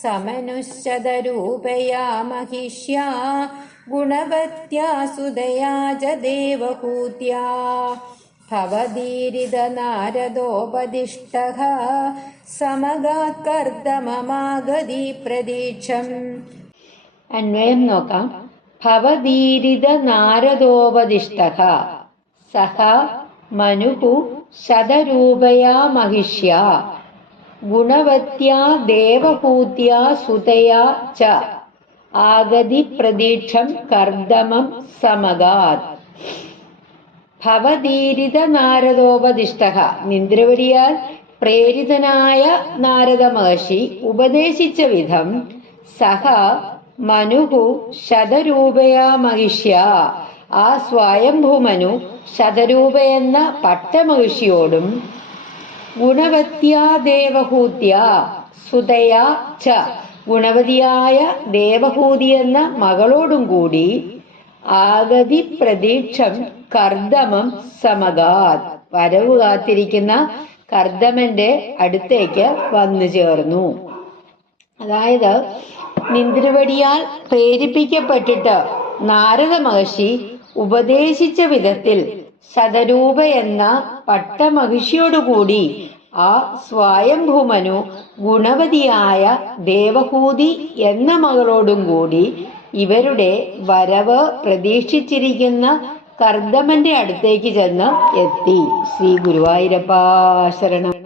സമനുശ്ചതരൂപയാ महिष्या गुणवत्या सुदया च देवहूत्या भवदीरिद नारदोपदिष्टः സമഗാത് കർദമമാഗതി പ്രതീക്ഷം. അന്വയം നോക്കാം. ഭവദീരിത നാരദോപദിഷ്ടഃ സഹ മനുഃ ശതരൂപയാ महिष्या ഗുണവത്യാ ദേവഹൂത്യാ സുതയാ ച ആഗതി പ്രതീക്ഷം കർദമം സമഗാത്. ഭവദീരിത നാരദോപദിഷ്ടഃ നിന്ദ്രവടിയാൽ പ്രേരിതനായ നാരദ മഹർഷി ഉപദേശിച്ച വിധം സഹ മനുഹു ശതരൂപയാ महिष्या ആ സ്വയംഭൂമനു ശതരൂപ എന്ന പട്ടമഹിഷിയോടും ഗുണവത്യാ ദേവഹൂത്യാ സുതയാ ച ഗുണവതിയായ ദേവഹൂതി എന്ന മകളോടും കൂടി ആഗതി പ്രതീക്ഷം കർദമം സമഗാത് വരവ് കാത്തിരിക്കുന്ന കർദമന്റെ അടുത്തേക്ക് വന്നു ചേർന്നു. അതായത് നിന്ദ്രവടിയാൽ പ്രേരിപ്പിക്കപ്പെട്ടിട്ട് നാരദ മഹർഷി ഉപദേശിച്ച വിധത്തിൽ ശതരൂപ എന്ന പട്ടമഹിഷിയോടുകൂടി ആ സ്വയംഭൂമനു ഗുണവതിയായ ദേവഹൂതി എന്ന മകളോടും കൂടി ഇവരുടെ വരവ് പ്രതീക്ഷിച്ചിരിക്കുന്ന കർദമന്റെ അടുത്തേക്ക് ചെന്ന് എത്തി. ശ്രീ ഗുരുവായൂരപ്പാ ശരണം.